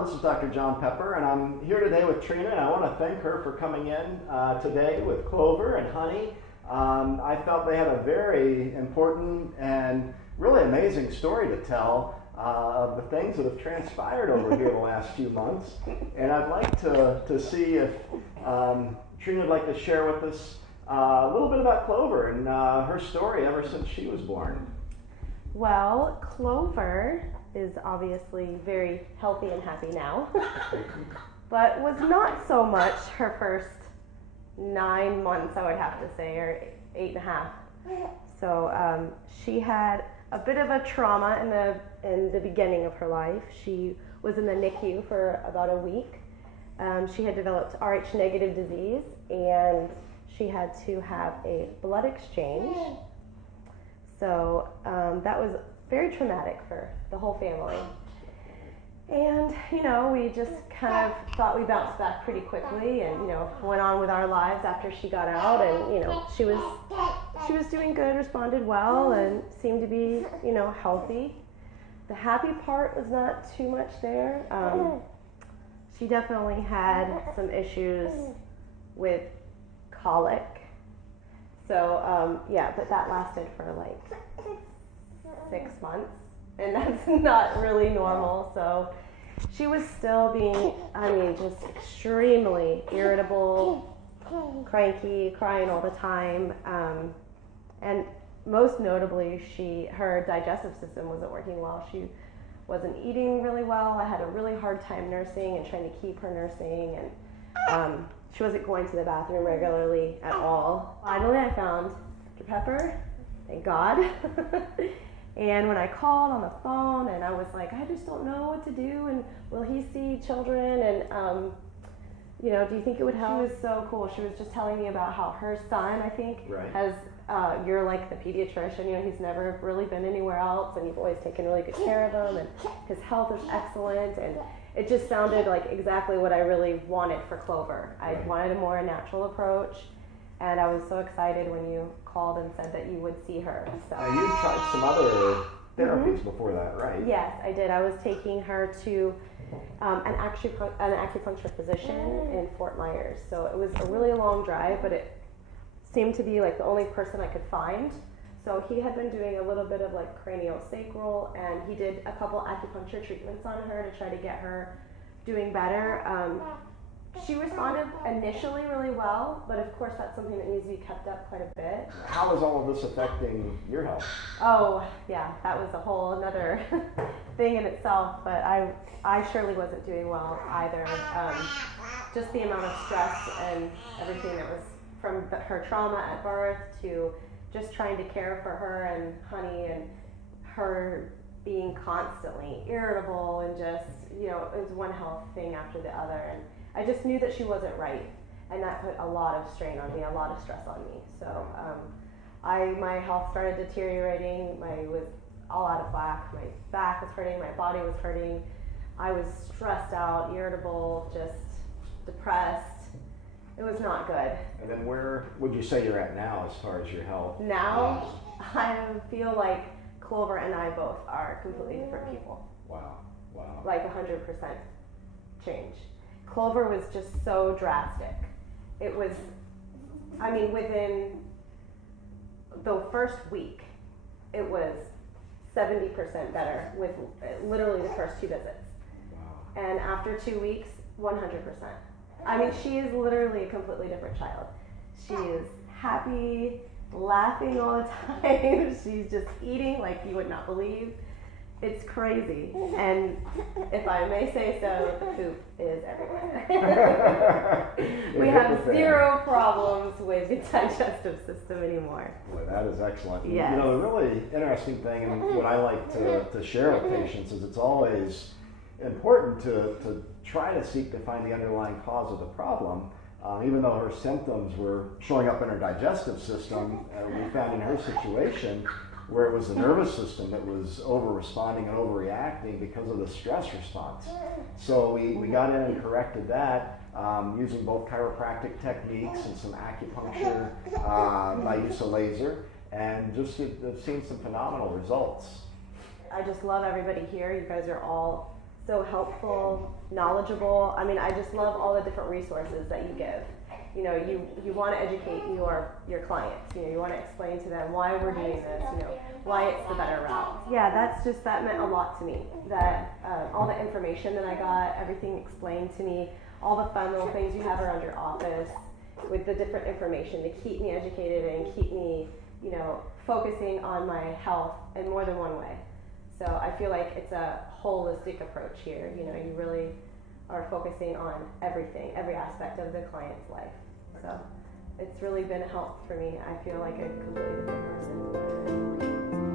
Hello, this is Dr. John Pepper, and I'm here today with Trina, and I want to thank her for coming in today with Clover and Honey. I felt they had a very important and really amazing story to tell of the things that have transpired over here the last few months. And I'd like to see if Trina would like to share with us a little bit about Clover and her story ever since she was born. Well, Clover is obviously very healthy and happy now, but was not so much her first 9 months, I would have to say, or 8.5. So she had a bit of a trauma in the beginning of her life. She was in the NICU for about a week. She had developed Rh negative disease, and she had to have a blood exchange. So that was very traumatic for the whole family. And, we just kind of thought we bounced back pretty quickly and, went on with our lives after she got out. And, she was doing good, responded well, and seemed to be, healthy. The happy part was not too much there. She definitely had some issues with colic. So, but that lasted for like 6 months, and that's not really normal. So she was still being, just extremely irritable, cranky, crying all the time, and most notably, her digestive system wasn't working well. She wasn't eating really well. I had a really hard time nursing and trying to keep her nursing, and she wasn't going to the bathroom regularly at all. Finally, I found Dr. Pepper, thank God. And when I called on the phone, and I was like, I just don't know what to do, and will he see children, and do you think it would help? She was so cool. She was just telling me about how her son, I think, has, you're like the pediatrician, he's never really been anywhere else, and you've always taken really good care of him, and his health is excellent, and it just sounded like exactly what I really wanted for Clover. I wanted a more natural approach, and I was so excited when you called and said that you would see her. So. You tried some other therapies before that, right? Yes, I did. I was taking her to an acupuncture physician in Fort Myers. So it was a really long drive, but it seemed to be like the only person I could find. So he had been doing a little bit of like craniosacral, and he did a couple acupuncture treatments on her to try to get her doing better. She responded initially really well, but of course that's something that needs to be kept up quite a bit. How is all of this affecting your health? Oh, yeah, that was a whole another thing in itself, but I surely wasn't doing well either. Just the amount of stress and everything that was from her trauma at birth to just trying to care for her and Honey, and her being constantly irritable, and just, it was one health thing after the other, and I just knew that she wasn't right, and that put a lot of strain on me, a lot of stress on me. So my health started deteriorating. I was all out of whack. My back was hurting, my body was hurting. I was stressed out, irritable, just depressed. It was not good. And then where would you say you're at now as far as your health? Now, I feel like Clover and I both are completely different people. Wow. Like 100% change. Clover was just so drastic. It was, within the first week, it was 70% better with literally the first 2 visits. Wow. And after 2 weeks, 100%. She is literally a completely different child. She is happy, laughing all the time. She's just eating like you would not believe. It's crazy. And if I may say so, the poop is everywhere. We have 0 problems with the digestive system anymore. Boy, that is excellent. Yes. The really interesting thing, and what I like to share with patients, is it's always important to try to seek to find the underlying cause of the problem. Even though her symptoms were showing up in her digestive system, we found in her situation where it was the nervous system that was over-responding and overreacting because of the stress response. So we got in and corrected that using both chiropractic techniques and some acupuncture by use of laser, and just have seen some phenomenal results. I just love everybody here. You guys are all so helpful, knowledgeable. I mean, I just love all the different resources that you give. You know, you want to educate your clients. You know, you want to explain to them why we're doing this. You know, why it's the better route. Yeah, that meant a lot to me. That all the information that I got, everything explained to me, all the fun little things you have around your office with the different information to keep me educated and keep me, you know, focusing on my health in more than one way. So I feel like it's a holistic approach here. You know, you really are focusing on everything, every aspect of the client's life. So it's really been a help for me. I feel like a completely different person.